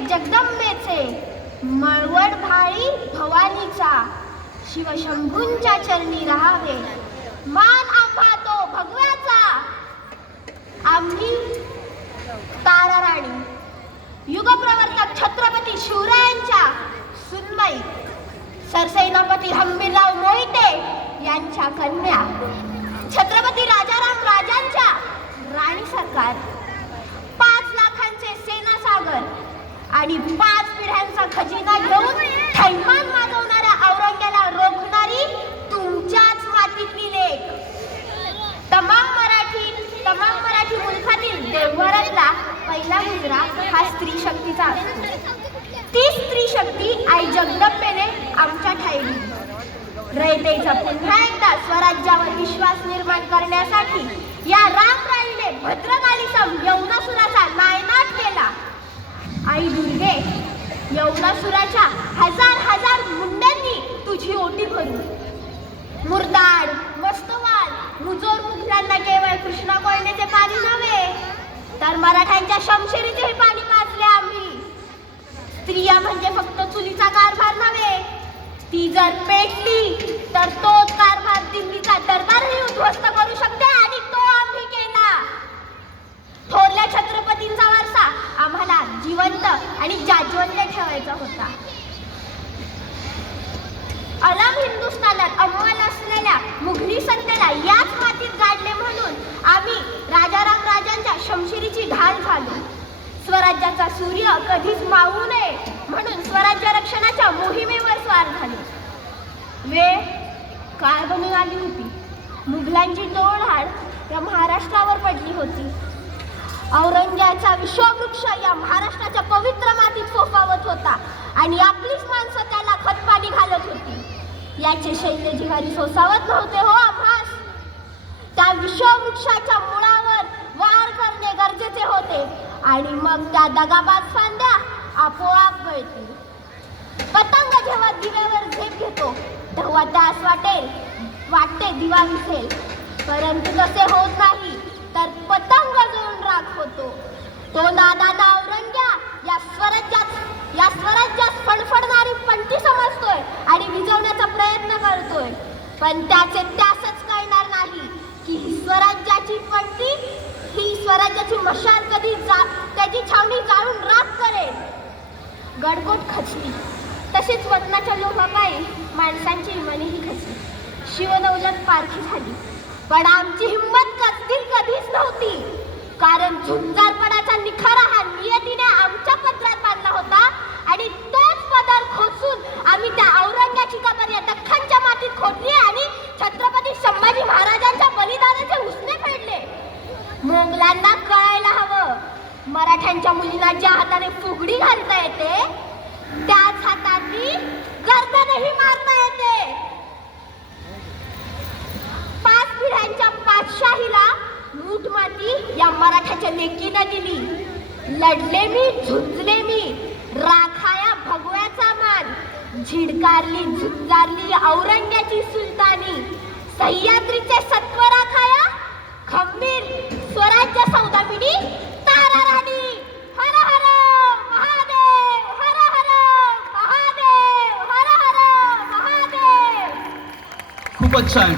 जगदंबेचे, मळवट भाळी भवानीचा, शिवशंभूंच्या चरणी राहावे मान आम्हा तो भगव्याचा. आम्ही ताराराणी युगप्रवर्तक छत्रपती शिवरायांच्या सुनबाई सरसेनापती हंबीरराव मोहिते यांच्या कन्या, छत्रपती राजाराम राजांच्या राणी सरकार, 5 लाखांचे सेनासागर आणि 5 पिढ्यांचा खजिना घेऊन थैमान मागवणाऱ्या औरंग्याला रोखणारी तुमच्याच मातीतली लेक. तमाम मराठी मुलखातील देवघरातला पहिला मुजरा हा स्त्री शक्तीचा असतो. ती स्त्री शक्ती आई जगदंबेने आमच्या ठाई दिली. रयतेचा पुन्हा एकदा स्वराज्यावर विश्वास निर्माण करण्यासाठी या रामराईने भद्रकालीचा यवनासुराचा नायनाट केला. आई दुर्गे, यवनासुराच्या हजार मुंड्यांनी तुझी ओटी भरू. मुरदाड, मस्तवाल, मुजोर मुखऱ्यांना केवळ कृष्णा कोयनेचे पाणी नव्हे तर मराठ्यांच्या शमशेरीचेही पाणी पाजले आम्ही. स्त्रिया म्हणजे फक्त चुलीचा कारभार नव्हे, ती जर पेटली तर तोच कारभार दिल्लीचा दरबारही उद्ध्वस्त करू शकते आणि तो आम्ही केला. थोरल्या छत्रपतींचा वारसा आम्हाला जिवंत आणि जाज्वल्य ठेवायचा होता. अलाम हिंदुस्थानात अंमल असलेल्या मुघली सत्तेला याच मातीत गाडले म्हणून आम्ही राजाराम राजांच्या शमशिरीची ढाल झालो. स्वराज्याचा सूर्य कधीच मावू नये म्हणून स्वराज्य रक्षणाच्या मोहिमेवर स्वार झाले. वेळ काळ बनून आली होती. मुघलांची टोळधाड या महाराष्ट्रावर पडली होती. औरंग्याचा विश्ववृक्ष या महाराष्ट्राच्या पवित्र मातीत फोफावत होता आणि आपलीच माणसं त्याला खतपाणी घालत होती. याचे शैल्य जिव्हारी सोसावत नव्हते हो आम्हास. त्या विश्ववृक्षाच्या मुळावर वार करणे गरजेचे होते आणि मग त्या दगाबाज फांद्या आपोआप गळतील. पतंग जेव्हा दिव्यावर झेप घेतो तेव्हा त्यास वाटते दिवा विझेल, परंतु तसे होत नाही तर पतंग जळून राख होतो. तो नादाना औरंग्या या स्वराज्यात फडफडणारी पंटी समजतोय आणि विझवण्याचा प्रयत्न करतोय, पण त्याचे त्यासच कळणार नाही की ही स्वराज्याची पंटी, ही स्वराज्याची मशाल कधी त्याची छावणी जाळून राख करेल. गडगोट खचली, तसेच वतनाच्या लोभापायी माणसांची मनेही खचली. शिवदौलत पारखी झाली, पण आमची हिंमत कधीच नव्हती, कारण झुंजारपणाचा निखारा हा नियतीने आमच्या पदरात बांधला होता आणि तोच पदर खोचून आम्ही त्या औरंग्याची कबर या दख्खनच्या मातीत खोदली आणि छत्रपती संभाजी महाराजांच्या बलिदानाचे उसने फेडले. मोगलांना कळायला हवं, मराठ्यांच्या मुलीला ज्या हाताने फुगडी घालता येते त्याच हाताने गर्दनही मारता येते. 5 पिढ्यांच्या पातशाहीला मूठ माती या मराठ्याच्या लेकीनं दिली. लढले मी, झुंजले मी, राखाया भगव्याचा मान, झिडकारली झुंजारली औरंग्याची सुलतानी, सह्याद्रीचे सत्व राखाया खंबीर स्वराज्य सौदामिनी ताराराणी. हर हर महादेव, हर हर महादेव, हर हर महादेव. खूपच छान.